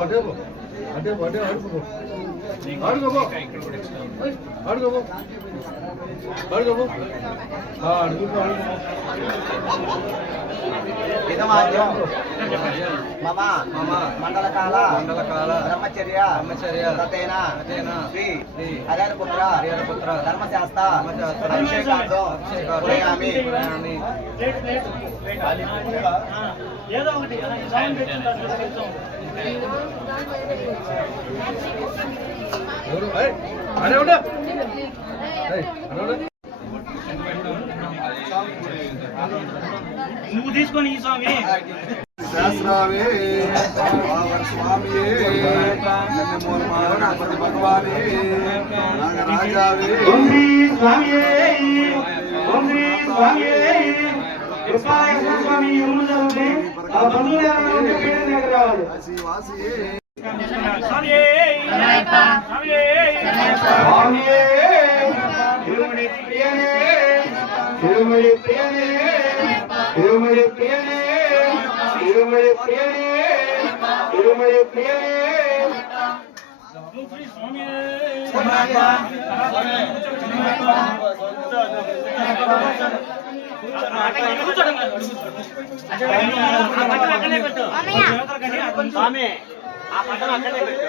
అదే అదే అడుగుకో అడుగుకో అడుగుకో అడుగుకో అడుగుకో అడుగుకో ఇదమా మమ మండలకాల మండలకాల బ్రహ్మచర్య బ్రహ్మచర్య రతేన రతేన శ్రీ శ్రీ హరిహరపుత్ర హరిహరపుత్ర ధర్మశాస్త్ర ధర్మశాస్త్ర అభిషేకార్థం నువ్వు తీసుకొని ఈ స్వామి. ಸಹಸ್ರಾವೇ ಪಾವನ ಸ್ವಾಮಿಯೇ ನನ್ನ ಮೂಲ ಮಹಾಗಣಪತಿ ಭಗವಾನೇ ನಾಗರಾಜಾವೇ ಓಂ ಶ್ರೀ ಸ್ವಾಮಿಯೇ ಓಂ ಶ್ರೀ ಸ್ವಾಮಿಯೇ ಕೃಪಾಯ ಸ್ವಾಮಿ ಯಮುನದವನೇ ಆ ಬಂಧುಗಳನ್ನ ಕೇಳಿದಾಗ ರಾವಲು ವಾಸಿಯೇ ಸ್ವಾಮಿಯೇ ಸ್ವಾಮಿಯೇ ಸ್ವಾಮಿಯೇ ತಿರುಮಣಿ ಪ್ರಿಯನೇ ತಿರುಮಣಿ ಪ್ರಿಯನೇ ತಿರುಮಣಿ ಪ್ರಿಯನೇ இருமழு பிரியனே இருமழு பிரியனே ఆ పట్టణం అక్కడే పెట్టు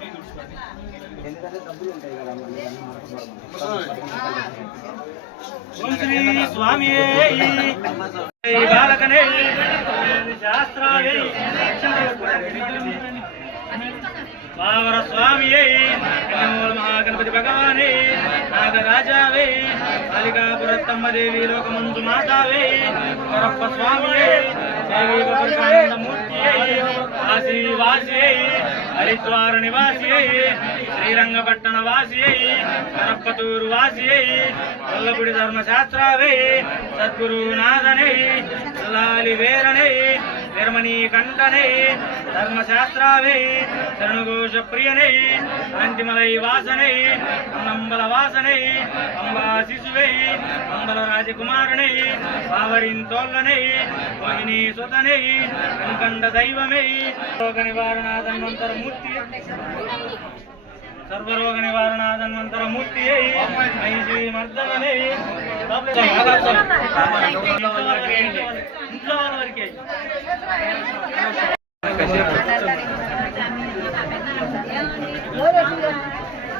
బాలకనే శాస్త్రాలే పావర స్వామియే నమో మహాగణపతి భగవానే నాగరాజావే కాళికాపురత్తమ్మ దేవి లోకమందు మాతావే వరప్ప స్వామియే దేవీ మూర్తియే ఆశీర్వాసియే హరిద్వార నివాసియే శ్రీరంగపట్టణ వాసియే కరప్పతూరు వాసియే కొల్లపుడి ధర్మశాస్త్రావై సద్గురునాథనై లాలి వేరనే నిర్మణీ కంఠనై ధర్మశాస్త్రావై శరణుఘోష ప్రియనై అంతిమలై వాసనై అన్నంబల వాసనై అంబా శిశువై అంబల రాజకుమారునై పావరింతోళ్ళనై మోహిని సుతనై వెంకండ దైవమై. రోగ నివారణ ధన్వంతరమూర్తి సర్వరోగ నివారణ ధన్వంతరమూర్తి అయి శ్రీ మర్దనై ఇంట్లో వాళ్ళ వరకే.